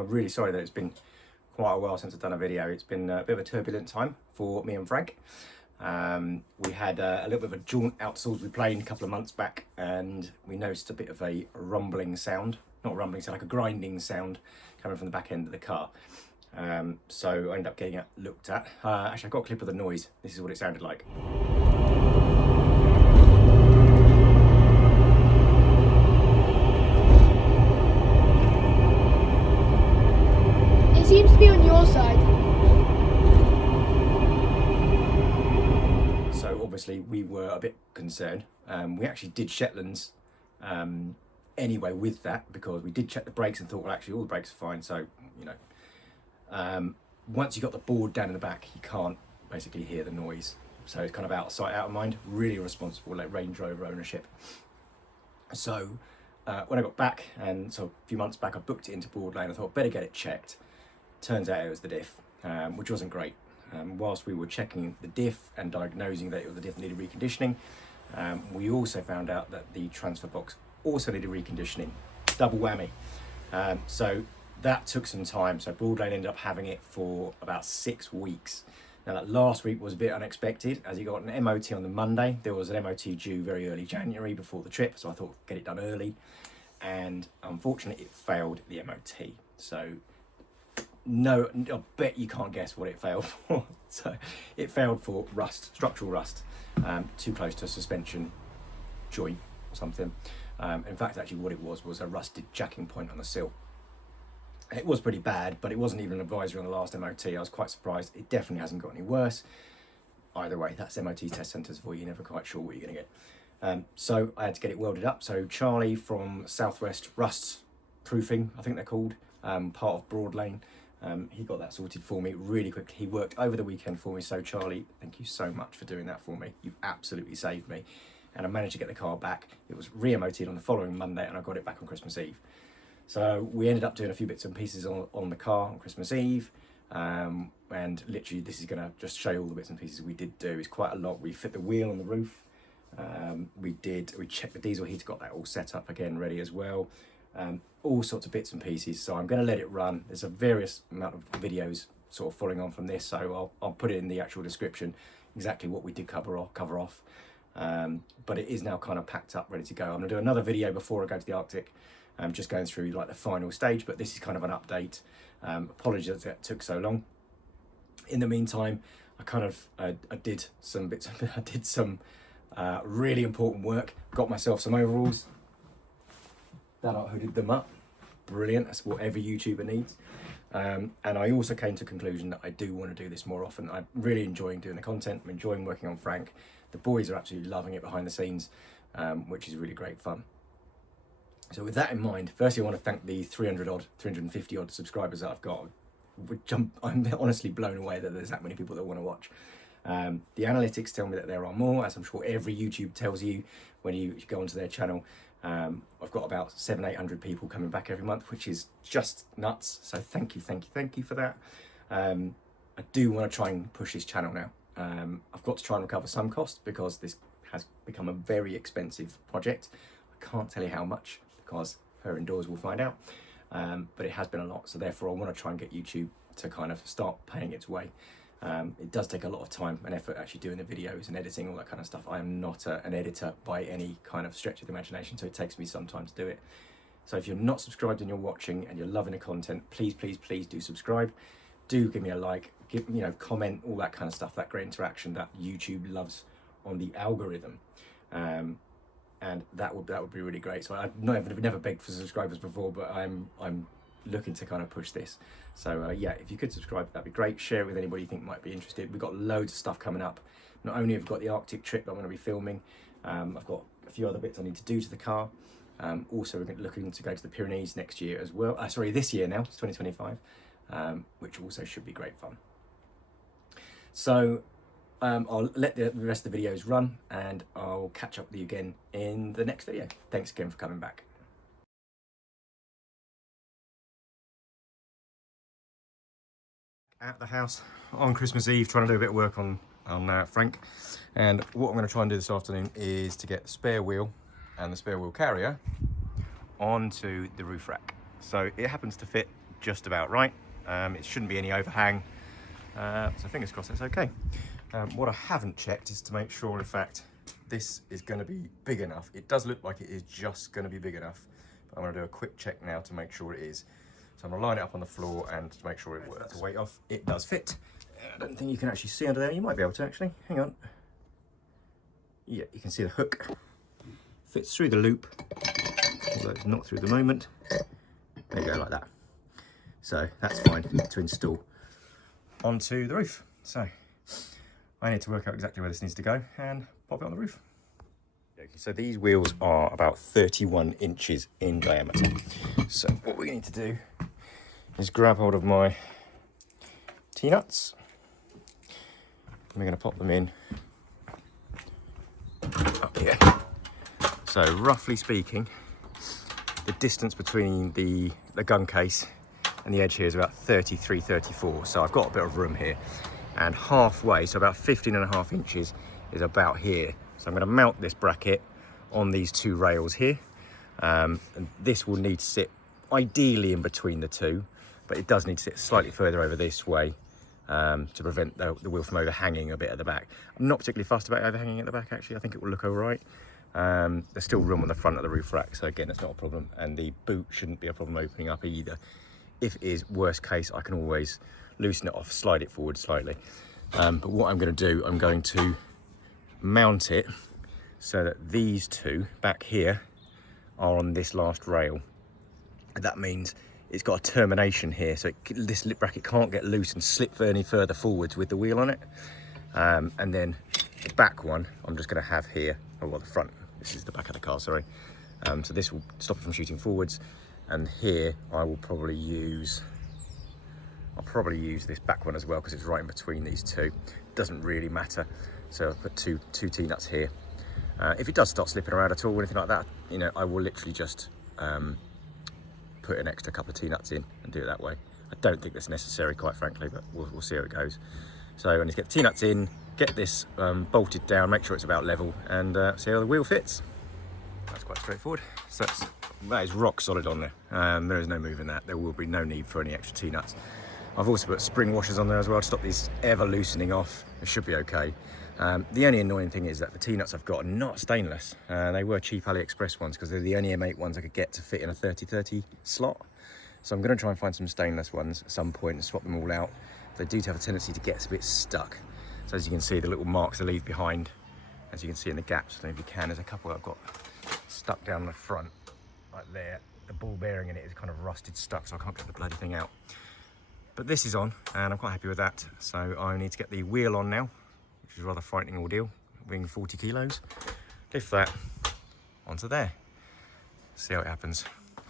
I'm really sorry that it's been quite a while since I've done a video. It's been a bit of a turbulent time for me and Frank. We had a little bit of a jaunt out to Salisbury Plain a couple of months back, and we noticed a bit of a rumbling sound, not a rumbling sound, like a grinding sound coming from the back end of the car. So I ended up getting it looked at. Actually, I got a clip of the noise. This is what it sounded like. It seems to be on your side. So obviously we were a bit concerned. We actually did Shetlands anyway with that, because we did check the brakes and thought, well, actually all the brakes are fine. So, you know, once you got the board down in the back, you can't basically hear the noise. So it's kind of out of sight, out of mind. Really responsible, like Range Rover ownership. So when I got back, and so a few months back, I booked it into board lane. I thought, better get it checked. Turns out it was the diff, which wasn't great. Whilst we were checking the diff and diagnosing that it was the diff that needed reconditioning, we also found out that the transfer box also needed reconditioning. Double whammy. So that took some time. So Broadlane ended up having it for about 6 weeks. Now that last week was a bit unexpected, as he got an MOT on the Monday. There was an MOT due very early January before the trip, so I thought get it done early. And unfortunately it failed the MOT. So no, I bet you can't guess what it failed for. So it failed for rust, structural rust, too close to a suspension joint or something. In fact, actually what it was a rusted jacking point on the sill. It was pretty bad, but it wasn't even an advisory on the last MOT. I was quite surprised. It definitely hasn't got any worse. Either way, that's MOT test centres for you. You're never quite sure what you're going to get. So I had to get it welded up. So Charlie from Southwest Rust Proofing, I think they're called, part of Broadlane, he got that sorted for me really quickly. He worked over the weekend for me. So Charlie, thank you so much for doing that for me. You've absolutely saved me. And I managed to get the car back. It was re-MOT'd on the following Monday, and I got it back on Christmas Eve. So we ended up doing a few bits and pieces on the car on Christmas Eve. And literally this is gonna just show you all the bits and pieces we did do. It's quite a lot. We fit the wheel on the roof. We checked the diesel heater, got that all set up again, ready as well. All sorts of bits and pieces. So I'm gonna let it run. There's a various amount of videos sort of following on from this. So I'll put it in the actual description, exactly what we did cover off. But it is now kind of packed up, ready to go. I'm gonna do another video before I go to the Arctic. I'm just going through like the final stage, but this is kind of an update. Apologies that it took so long. In the meantime, I did some bits. I did some really important work. Got myself some overalls. That I hooded them up. Brilliant. That's what every YouTuber needs. And I also came to the conclusion that I do want to do this more often. I'm really enjoying doing the content. I'm enjoying working on Frank. The boys are absolutely loving it behind the scenes, which is really great fun. So with that in mind, firstly, I want to thank the 350 odd subscribers that I've got. I'm honestly blown away that there's that many people that want to watch. The analytics tell me that there are more, as I'm sure every YouTube tells you when you go onto their channel. I've got about 700-800 people coming back every month, which is just nuts. So thank you for that. I do want to try and push this channel now. I've got to try and recover some cost because this has become a very expensive project. I can't tell you how much, because her indoors will find out, but it has been a lot. So therefore I want to try and get YouTube to kind of start paying its way. It does take a lot of time and effort actually doing the videos and editing, all that kind of stuff. I am not an editor by any kind of stretch of the imagination, so it takes me some time to do it. So if you're not subscribed and you're watching and you're loving the content, please do subscribe. Do give me a like, comment, all that kind of stuff, that great interaction that YouTube loves on the algorithm. And that would be really great. So I've never begged for subscribers before, but I'm looking to kind of push this. So yeah, if you could subscribe, that'd be great. Share it with anybody you think might be interested. We've got loads of stuff coming up. Not only have we got the Arctic trip that I'm going to be filming, I've got a few other bits I need to do to the car. Also, we're looking to go to the Pyrenees next year as well. Sorry, this year now, it's 2025, which also should be great fun. So I'll let the rest of the videos run, and I'll catch up with you again in the next video. Thanks again for coming back. At the house on Christmas Eve, trying to do a bit of work on Frank, and what I'm going to try and do this afternoon is to get the spare wheel and the spare wheel carrier onto the roof rack. So it happens to fit just about right. It shouldn't be any overhang, so fingers crossed that's okay. What I haven't checked is to make sure, in fact, this is going to be big enough. It does look like it is just going to be big enough, but I'm going to do a quick check now to make sure it is. So I'm going to line it up on the floor and to make sure it works. The weight off, it does fit. I don't think you can actually see under there. You might be able to actually. Hang on. Yeah, you can see the hook fits through the loop, although it's not through the moment. There you go, like that. So that's fine to install onto the roof. So I need to work out exactly where this needs to go and pop it on the roof. Okay, so these wheels are about 31 inches in diameter. So what we need to do is grab hold of my T-nuts. We're going to pop them in up here. So roughly speaking, the distance between the gun case and the edge here is about 33, 34. So I've got a bit of room here. And halfway, so about 15.5 inches, is about here. So I'm going to mount this bracket on these two rails here. And this will need to sit ideally in between the two, but it does need to sit slightly further over this way to prevent the wheel from overhanging a bit at the back. I'm not particularly fussed about overhanging at the back, actually. I think it will look all right. There's still room on the front of the roof rack, so again, it's not a problem. And the boot shouldn't be a problem opening up either. If it is, worst case, I can always loosen it off, slide it forward slightly. But what I'm going to do, I'm going to mount it so that these two back here are on this last rail. And that means it's got a termination here, so this lip bracket can't get loose and slip any further forwards with the wheel on it. And then the back one, I'm just going to have here, or well, the front. This is the back of the car, sorry. So this will stop it from shooting forwards. And here I will probably use, I'll probably use this back one as well because it's right in between these two. Doesn't really matter. So I'll put two T-nuts here. If it does start slipping around at all or anything like that, you know, I will literally just put an extra couple of T-nuts in and do it that way. I don't think that's necessary, quite frankly, but we'll see how it goes. So I need to get the T-nuts in, get this bolted down, make sure it's about level, and see how the wheel fits. That's quite straightforward. So that is rock solid on there. There is no moving that. There will be no need for any extra T-nuts. I've also put spring washers on there as well to stop these ever loosening off. It should be okay. The only annoying thing is that the T-nuts I've got are not stainless. They were cheap AliExpress ones because they're the only M8 ones I could get to fit in a 30-30 slot. So I'm going to try and find some stainless ones at some point and swap them all out. They do have a tendency to get a bit stuck. So as you can see, the little marks they leave behind, as you can see in the gaps, I don't know if you can, there's a couple I've got stuck down the front, like there. The ball bearing in it is kind of rusted stuck, so I can't get the bloody thing out. But this is on, and I'm quite happy with that. So I need to get the wheel on now, which is a rather frightening ordeal, weighing 40 kilos. Lift that onto there. See how it happens.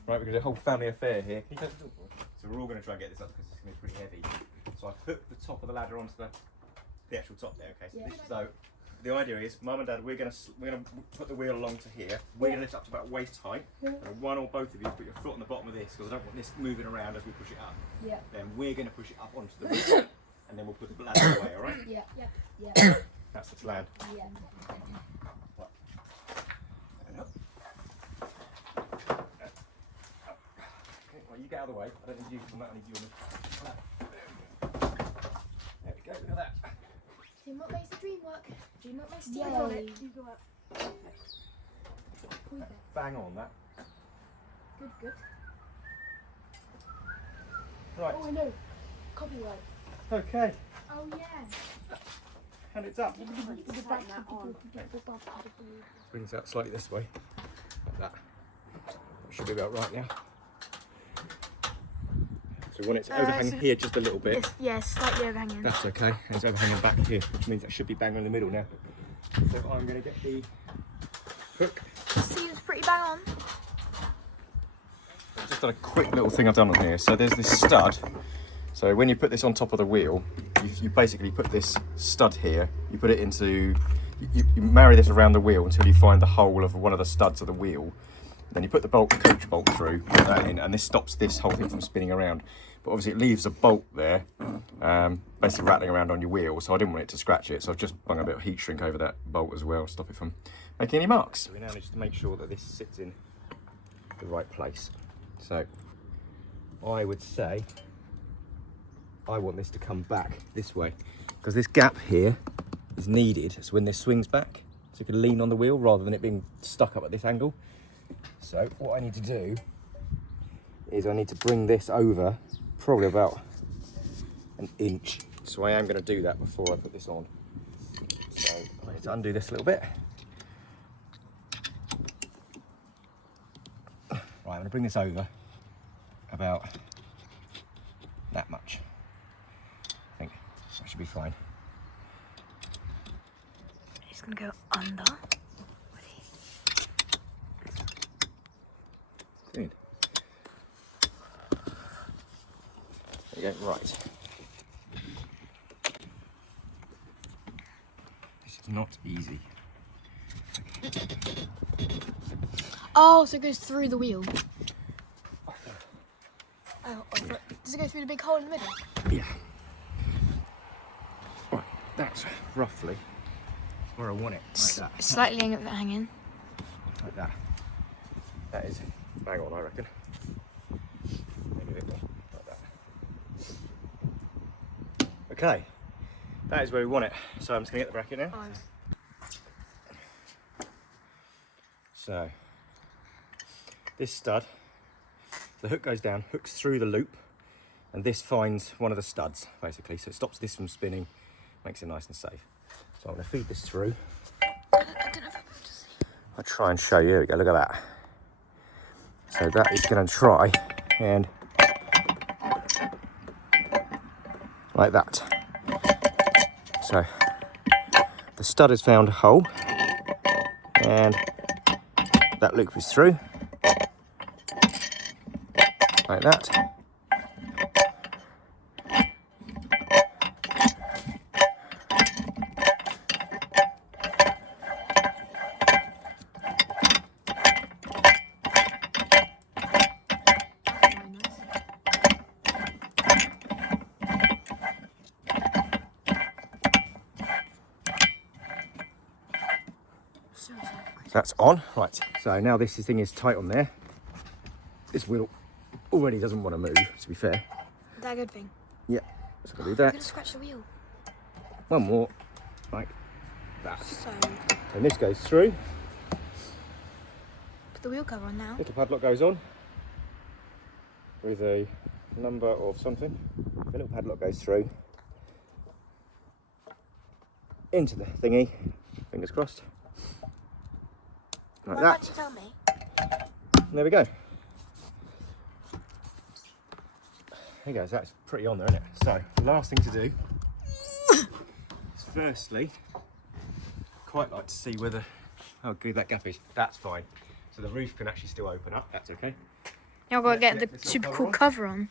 Right, we're going to do a whole family affair here. Can you close the door for us? So we're all going to try and get this up because it's going to be pretty heavy. So I've hooked the top of the ladder onto the actual top there. Okay, so, Yeah. so the idea is, Mum and Dad, we're going to put the wheel along to here. We're going to lift up to about waist height. Yeah. And one or both of you put your foot on the bottom of this because I don't want this moving around as we push it up. Yeah. Then we're going to push it up onto the roof, and then we'll put the ladder away. All right? Yeah. Yeah. That's the plan. Yeah. Okay, well, you get out of the way. I don't need you on that. I need you on the ladder. There we go. Look at that. Teamwork makes the dream work. Teamwork makes the Yeah. dream On work. it. You go up. Bang on that. Good. Right. Oh, I know. Copyright. Okay. Oh, yeah. And it's up. The back that on. Bring this out slightly this way, like that. That should be about right now. So we want it to overhang so here just a little bit. Yeah, slightly overhanging. That's okay. And it's overhanging back here, which means that should be bang on the middle now. So I'm going to get the hook. Seems pretty bang on. Just done a quick little thing I've done on here. So there's this stud. So when you put this on top of the wheel, you basically put this stud here, you put it into, you marry this around the wheel until you find the hole of one of the studs of the wheel. Then you put the coach bolt through, put that in, and this stops this whole thing from spinning around. But obviously it leaves a bolt there, basically rattling around on your wheel, so I didn't want it to scratch it, so I've just bung a bit of heat shrink over that bolt as well, stop it from making any marks. So we now need to make sure that this sits in the right place. So I would say I want this to come back this way, because this gap here is needed. So when this swings back, so you can lean on the wheel rather than it being stuck up at this angle. So what I need to do is I need to bring this over probably about an inch. So I am going to do that before I put this on. So I need to undo this a little bit. Right, I'm going to bring this over about that much. I think that should be fine. It's gonna go under. Good. There you go, right. This is not easy. Oh, so it goes through the wheel. Oh, does it go through the big hole in the middle? Yeah. Right, that's roughly where I want it. Like that. Slightly hanging. Like that. That is bang on, I reckon. Maybe a bit more, like that. Okay, that is where we want it. So I'm just gonna get the bracket now. So, this stud, the hook goes down, hooks through the loop, and this finds one of the studs, basically. So it stops this from spinning, makes it nice and safe. So I'm gonna feed this through. I don't know if I'm able to see. I'll try and show you. Here we go, look at that. So that is going to try and like that. So the stud has found a hole and that loop is through like that. That's on. Right, so now this thing is tight on there. This wheel already doesn't want to move, to be fair. Is that a good thing? Yeah, so I'll do I'm gonna that. scratch the wheel. One more, like that. So, And this goes through. put the wheel cover on now. Little padlock goes on with a number of something. The little padlock goes through into the thingy, fingers crossed. Like Why that. can't you tell me? There we go. There you go, so that's pretty on there, isn't it? So, the last thing to do is firstly, quite like to see whether, how good that gap is. That's fine. So the roof can actually still open up, that's okay. Now I've got to get Let the this super little cool cover cover on.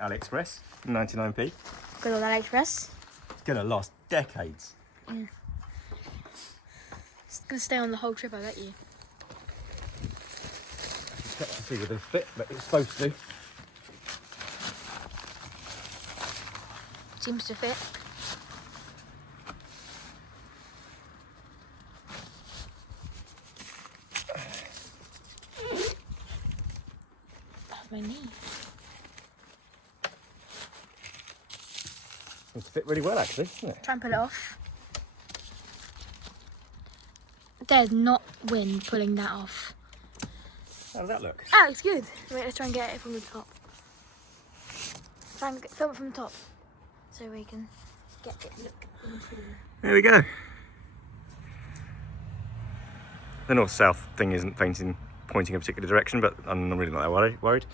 AliExpress, 99p. Good old AliExpress. It's gonna last decades. Yeah. It's going to stay on the whole trip, I bet you. Just check to see whether it fit, but it's supposed to. Seems to fit. That's my knee. Seems to fit really well, actually, doesn't it? Try and pull it off. There's not wind pulling that off. How does that look? Oh, it's good. Wait, let's try and get it from the top. Try and film it from the top, so we can get it look into. There we go. The north-south thing isn't pointing a particular direction, but I'm really not that worried.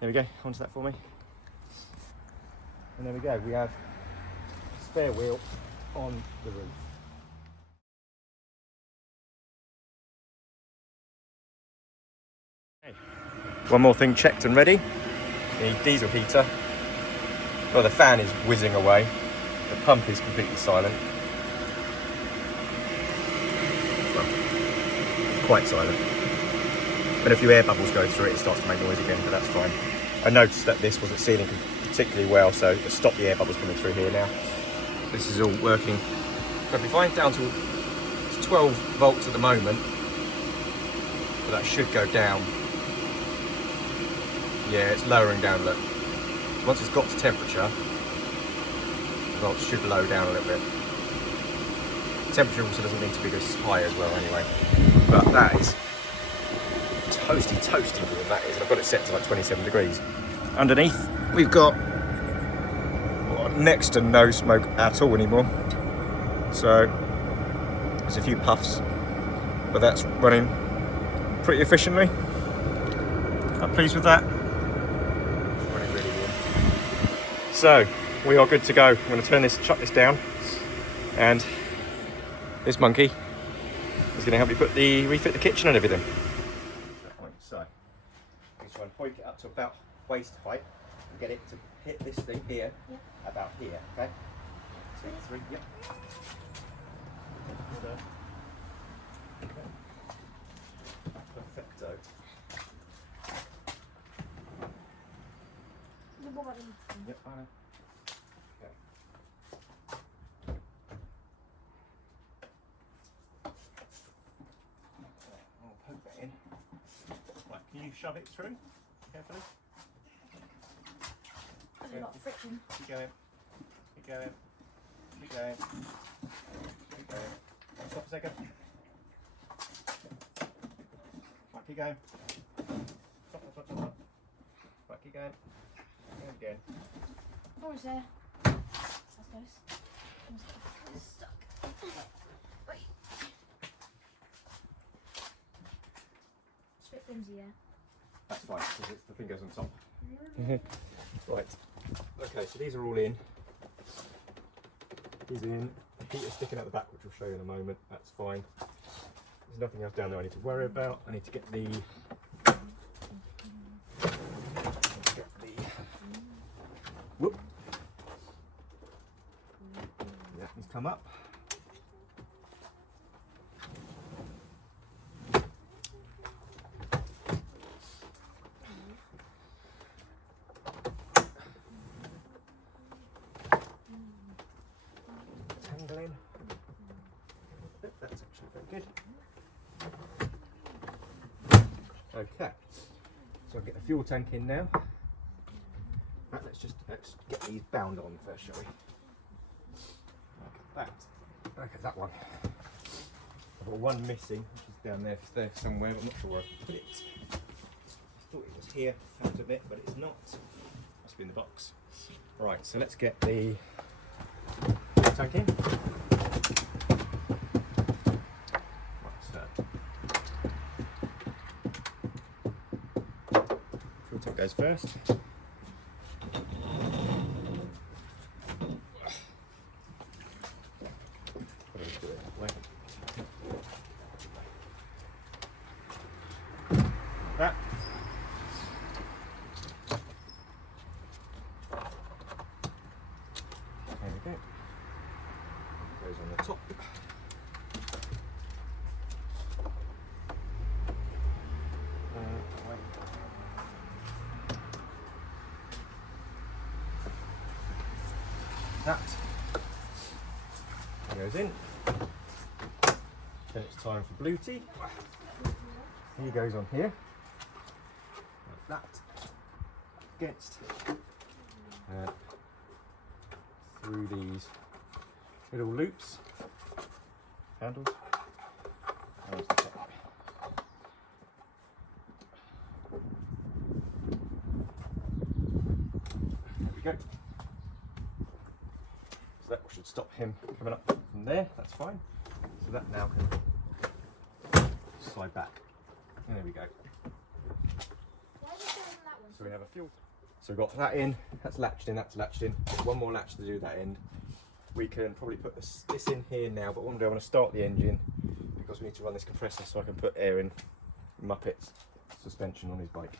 There we go, onto that for me. And there we go, we have a spare wheel on the roof. Okay. One more thing checked and ready. The diesel heater. Well, the fan is whizzing away. The pump is completely silent. Well, it's quite silent. But a few air bubbles go through it, it starts to make noise again, but that's fine. I noticed that this wasn't sealing particularly well, so it stopped the air bubbles coming through here now. This is all working perfectly fine, down to 12 volts at the moment. So that should go down. Yeah, it's lowering down, look. Once it's got to temperature, well, it should low down a little bit. Temperature also doesn't need to be this high as well anyway. But that is toasty warm, that is. I've got it set to like 27 degrees. Underneath, we've got next to no smoke at all anymore. So, there's a few puffs, but that's running pretty efficiently. I'm pleased with that. Running really warm. So, we are good to go. I'm going to shut this down, and this monkey is going to help me refit the kitchen and everything. So, let's try and point it up to about waist height and get it to hit this thing here, about here, okay? 2, 3, yep. Perfecto. Yep, I know. Okay. I'll poke that in. Right, can you shove it through carefully? There's a lot of friction. Keep going. Keep going. Keep going. Keep going. Stop a second. Right, keep going. Stop. Right, keep going. And again. Almost there. That's close. It's stuck. Wait. It's a bit flimsy, yeah. That's fine, because the thing goes on top. Right. Okay, so these are all in. He's in. The heater's sticking out the back, which we'll show you in a moment. That's fine. There's nothing else down there I need to worry about. I need to get the whoop. Yeah, he's come up. Tangling. That's actually very good. Okay, so I'll get the fuel tank in now. Right, let's get these bound on first, shall we? Like that. Okay, that one. I've got one missing, which is down there somewhere, but I'm not sure where I put it. I thought it was here, out a bit, but it's not. Must be in the box. Right, so let's get the fuel tank in. Fuel tank goes first. That. There we go. Goes on the top. That goes in. Then it's time for blue tea. He goes on here, like that, against, through these little loops, handles, and the top. There we go. So that should stop him coming up from there, that's fine. So that now can slide back. And there we go. So we have a fuel. So we've got that in, that's latched in, that's latched in. One more latch to do that end. We can probably put this in here now, but one day I want to start the engine because we need to run this compressor so I can put air in Muppet's suspension on his bike.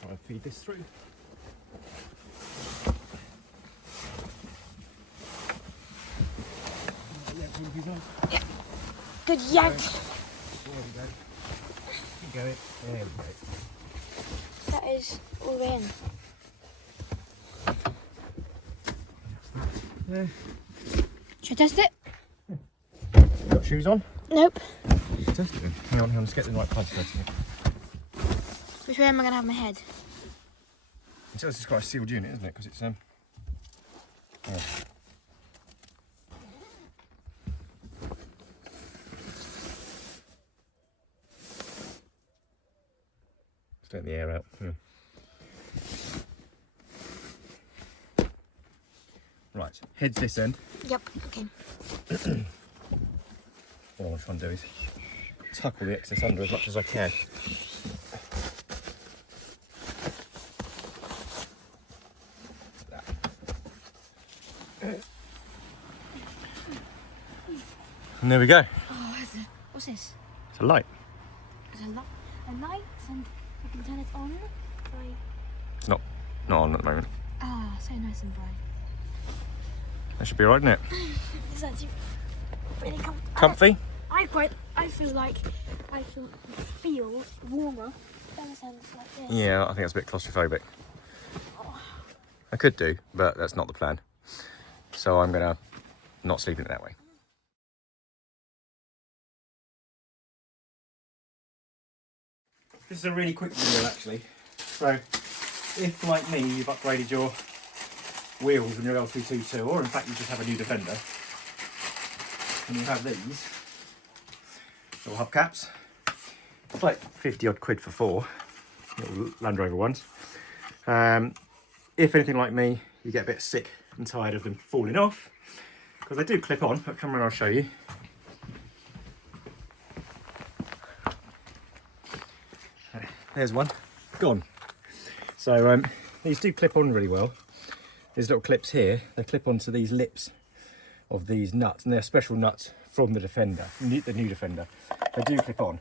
Try and feed this through. Yeah. Good yank. There we go. Keep going. There we go. That is all in. There. Should I test it? You got shoes on? Nope. Just test it. Hang on, let's get the right place first. Which way am I going to have my head? It's just quite a sealed unit, isn't it? Because it's yeah. Let's let the air out. Yeah. Right, head's this end. Yep, okay. What I want to try and do is tuck all the excess under as much as I can. And there we go. Oh, what's this? It's a light. There's a light, and I can turn it on by... It's not on at the moment. Ah, so nice and bright. That should be alright, isn't it? It's actually really comfortable. Comfy? I feel warmer. Ever since like this. Yeah, I think that's a bit claustrophobic. I could do, but that's not the plan. So I'm gonna not sleep in it that way. This is a really quick video actually. So if like me you've upgraded your wheels on your L322, or in fact you just have a new Defender, and you have these little hubcaps. It's like 50 odd quid for 4 little Land Rover ones. If anything like me, you get a bit sick and tired of them falling off, because they do clip on. But come on, I'll show you. There's one, gone. So these do clip on really well. These little clips here, they clip onto these lips of these nuts, and they're special nuts from the Defender, the new Defender. They do clip on,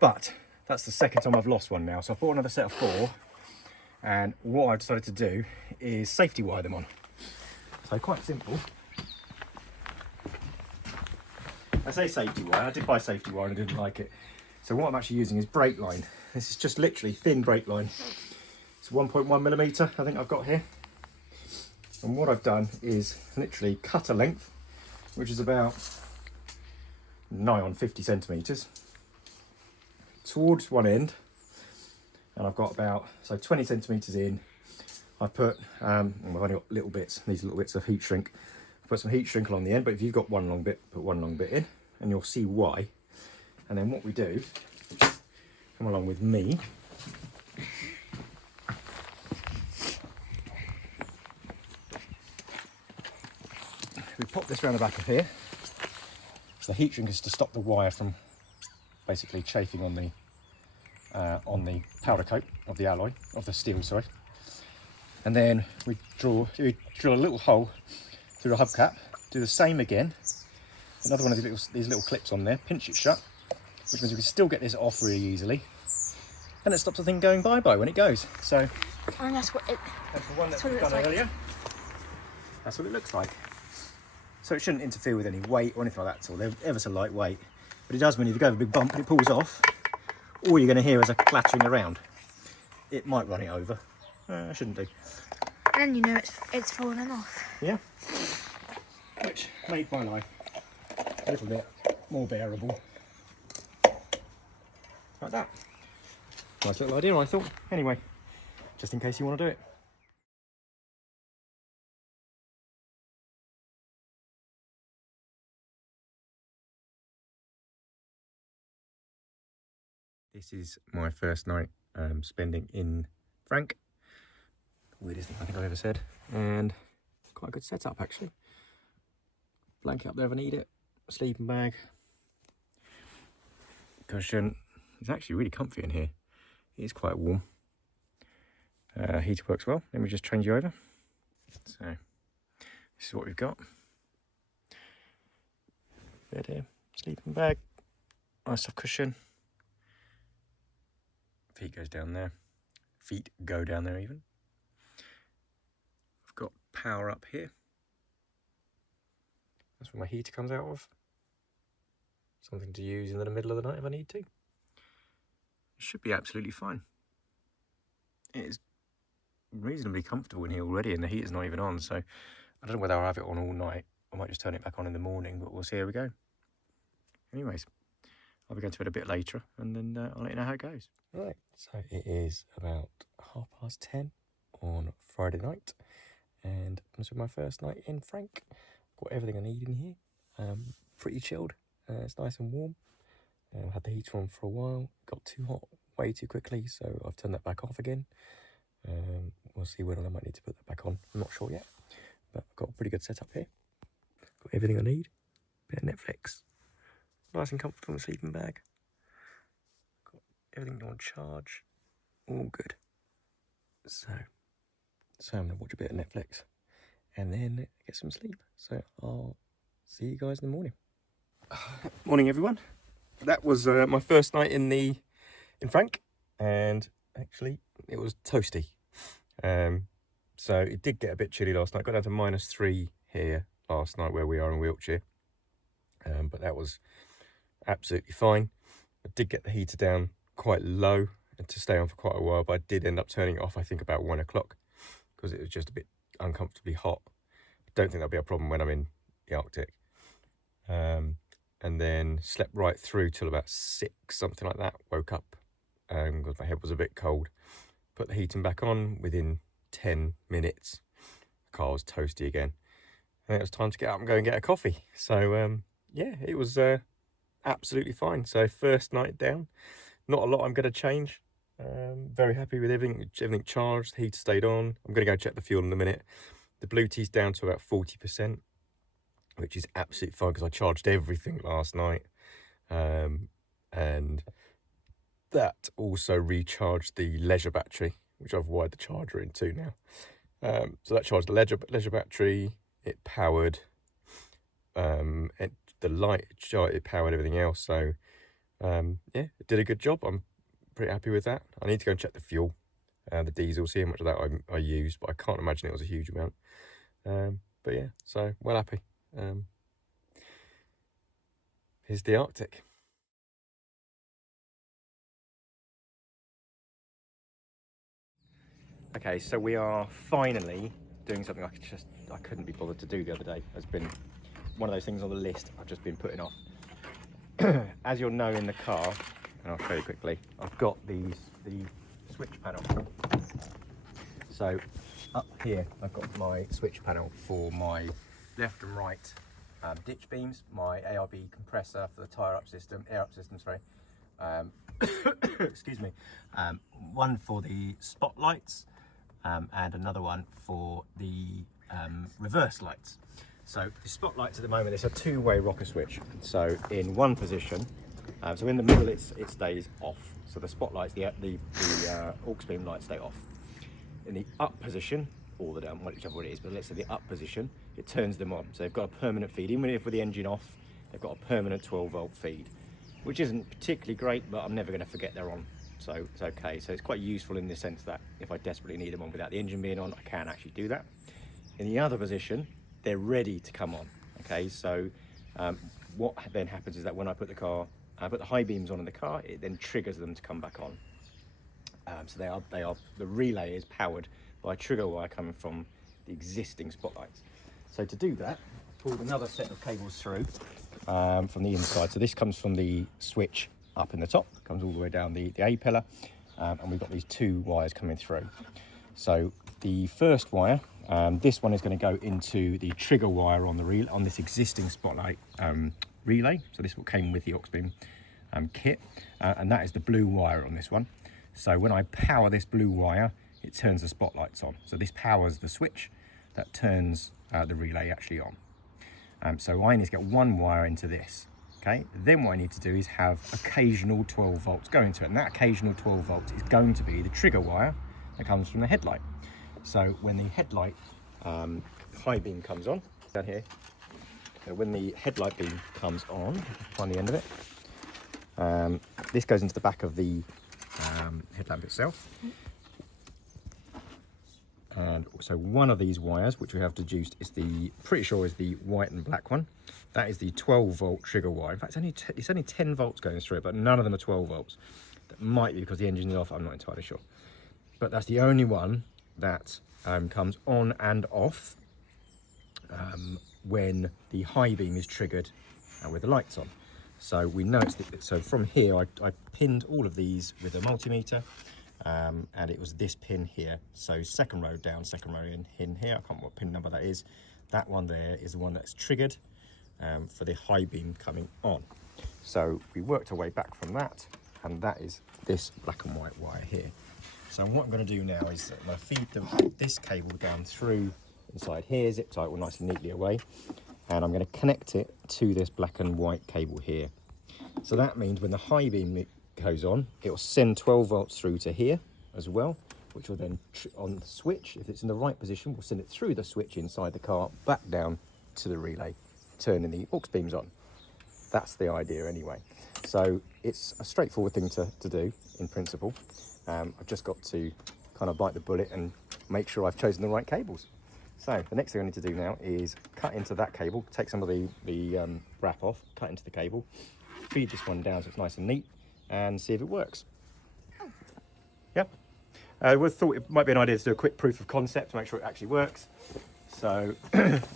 but that's the second time I've lost one now. So I bought another set of 4, and what I decided to do is safety wire them on. So quite simple. I say safety wire, I did buy safety wire and I didn't like it. So what I'm actually using is brake line. This is just literally thin brake line. It's 1.1mm I think I've got here. And what I've done is literally cut a length, which is about nigh on 50 centimetres, towards one end. And I've got about, so 20 centimetres in. I put, I've only got little bits, these little bits of heat shrink. I put some heat shrink along the end, but if you've got one long bit, put one long bit in, and you'll see why. And then what we do, come along with me. We pop this around the back of here. So the heat shrink is to stop the wire from basically chafing on the powder coat of the alloy, of the steel, sorry. And then we drill a little hole through the hubcap, do the same again. Another one of these little clips on there, pinch it shut, which means we can still get this off really easily. And it stops the thing going bye-bye when it goes. So And that's what it... that's the one that what we've it done looks like. earlier. That's what it looks like. So it shouldn't interfere with any weight or anything like that at all. They're ever so lightweight. But it does mean if you go over a big bump and it pulls off, all you're going to hear is a clattering around. It might run it over. Shouldn't do. And then you know it's falling off. Yeah. Which made my life a little bit more bearable. Like that. Nice little idea, I thought. Anyway, just in case you want to do it. This is my first night spending in Frank. Weirdest thing I think I've ever said. And quite a good setup actually. Blanket up there if I need it. Sleeping bag. Cushion. It's actually really comfy in here. It is quite warm. Heater works well. Let me just change you over. So this is what we've got. Bed here. Sleeping bag. Nice soft cushion. Feet goes down there. Feet go down there even. I've got power up here. That's where my heater comes out of. Something to use in the middle of the night if I need to. It should be absolutely fine. It is reasonably comfortable in here already and the heater's not even on, so I don't know whether I'll have it on all night. I might just turn it back on in the morning, but we'll see how we go. anyways, I'll be going to bed a bit later, and then I'll let you know how it goes. Right, so it is about 10:30 on Friday night, and this is my first night in Frank. Got everything I need in here. Pretty chilled. It's nice and warm. Had the heater on for a while. Got too hot way too quickly, so I've turned that back off again. We'll see when I might need to put that back on. I'm not sure yet, but I've got a pretty good setup here. Got everything I need. Bit of Netflix. Nice and comfortable in the sleeping bag. Got everything on charge. All good. So I'm going to watch a bit of Netflix and then get some sleep. So I'll see you guys in the morning. Morning, everyone. That was my first night in Frank, and actually it was toasty. So it did get a bit chilly last night. Got down to -3 here last night where we are in Wiltshire. But that was absolutely fine. I did get the heater down quite low and to stay on for quite a while, but I did end up turning it off, I think, about 1 o'clock because it was just a bit uncomfortably hot. I don't think that'll be a problem when I'm in the Arctic. And then slept right through till about 6, something like that. Woke up because my head was a bit cold. Put the heating back on. Within 10 minutes, the car was toasty again. And it was time to get up and go and get a coffee. So, yeah, it was absolutely fine. So first night down, not a lot I'm going to change. Very happy with everything charged. The heater stayed on. I'm going to go check the fuel in a minute. The Bluetooth's down to about 40%, which is absolutely fine because I charged everything last night. And that also recharged the leisure battery, which I've wired the charger into now. So that charged the leisure battery. It powered the light, it powered everything else. So yeah, it did a good job. I'm pretty happy with that. I need to go and check the fuel, the diesel, see how much of that I used, but I can't imagine it was a huge amount. But yeah, so well happy. Here's the Arctic. Okay, so we are finally doing something I couldn't be bothered to do the other day. It's been one of those things on the list I've just been putting off. As you'll know in the car, and I'll show you quickly, I've got the switch panel. So up here I've got my switch panel for my left and right ditch beams, my ARB compressor for the air up system, sorry. Excuse me. One for the spotlights, and another one for the reverse lights. So the spotlights at the moment, it's a two-way rocker switch. So in one position, so in the middle it stays off. So the spotlights, the aux beam lights stay off. In the up position, or the down, whichever it is, but let's say the up position, it turns them on. So they've got a permanent feed. Even if with the engine off, they've got a permanent 12-volt feed, which isn't particularly great, but I'm never going to forget they're on. So it's okay. So it's quite useful in the sense that if I desperately need them on without the engine being on, I can actually do that. In the other position, they're ready to come on. Okay, so what then happens is that when I put the high beams on in the car, it then triggers them to come back on. So the relay is powered by a trigger wire coming from the existing spotlights. So to do that, I pulled another set of cables through from the inside. So this comes from the switch up in the top, comes all the way down the A pillar, and we've got these two wires coming through. So the first wire, this one is going to go into the trigger wire on the on this existing spotlight relay. So this came with the aux beam kit, and that is the blue wire on this one. So when I power this blue wire, it turns the spotlights on. So this powers the switch that turns the relay actually on. So I need to get one wire into this. Okay, then what I need to do is have occasional 12 volts going to it, and that occasional 12 volts is going to be the trigger wire that comes from the headlight. So when the headlight high beam comes on, down here, so when the headlight beam comes on the end of it, this goes into the back of the headlamp itself. And so one of these wires, which we have deduced is pretty sure is the white and black one. That is the 12 volt trigger wire. In fact, it's only 10 volts going through it, but none of them are 12 volts. That might be because the engine is off, I'm not entirely sure. But that's the only one that comes on and off when the high beam is triggered with the lights on. So we know it's, so from here I pinned all of these with a multimeter, and it was this pin here. So second row down, second row in here, I can't remember what pin number that is. That one there is the one that's triggered for the high beam coming on. So we worked our way back from that, and that is this black and white wire here. So what I'm going to do now is I'm going to feed this cable down through inside here, zip tie it all nice and neatly away, and I'm going to connect it to this black and white cable here. So that means when the high beam goes on, it will send 12 volts through to here as well, which will then on the switch, if it's in the right position, we'll send it through the switch inside the car back down to the relay, turning the aux beams on. That's the idea anyway. So it's a straightforward thing to do in principle. I've just got to kind of bite the bullet and make sure I've chosen the right cables. So the next thing I need to do now is cut into that cable, take some of the wrap off, cut into the cable, feed this one down so it's nice and neat, and see if it works. Yeah. We thought it might be an idea to do a quick proof of concept to make sure it actually works. So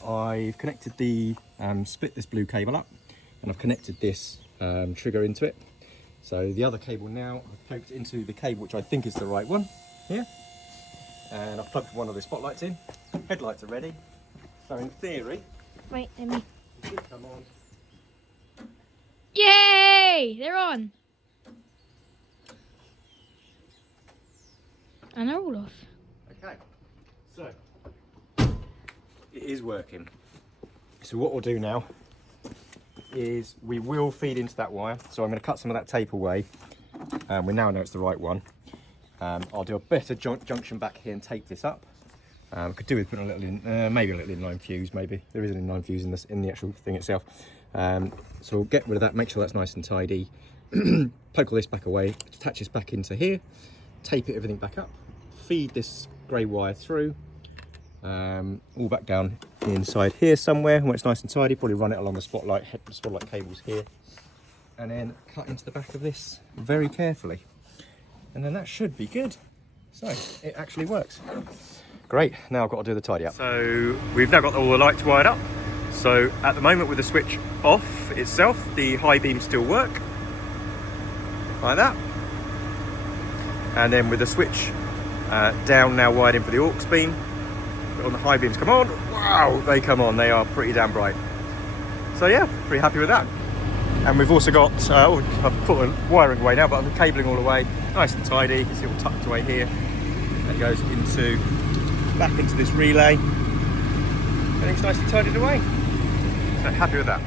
I've connected the, split this blue cable up, and I've connected this trigger into it. So the other cable now I've poked into the cable which I think is the right one here, and I've plugged one of the spotlights in. Headlights are ready, so in theory Wait, let me. it should come on. Yay! They're on. And they're all off. Okay, so it is working. So what we'll do now is we will feed into that wire. So I'm going to cut some of that tape away. We now know it's the right one. I'll do a better junction back here and tape this up. Could do with putting a little maybe a little inline fuse. Maybe there is an inline fuse in the actual thing itself. So we'll get rid of that. Make sure that's nice and tidy. Poke all this back away. Attach this back into here. Tape it everything back up. Feed this grey wire through. All back down inside here somewhere where it's nice and tidy. Probably run it along the spotlight cables here, and then cut into the back of this very carefully, and then that should be good. So it actually works. Great. Now I've got to do the tidy up. So we've now got all the lights wired up. So at the moment with the switch off itself, the high beams still work like that, and then with the switch down now wired in for the aux beam, on the high beams come on. Wow, they come on. They are pretty damn bright. So yeah, pretty happy with that. And we've also got, I've put the wiring away now, but the cabling all away, nice and tidy. You can see it all tucked away here. And it goes back into this relay, and it's nicely tidied away. So happy with that.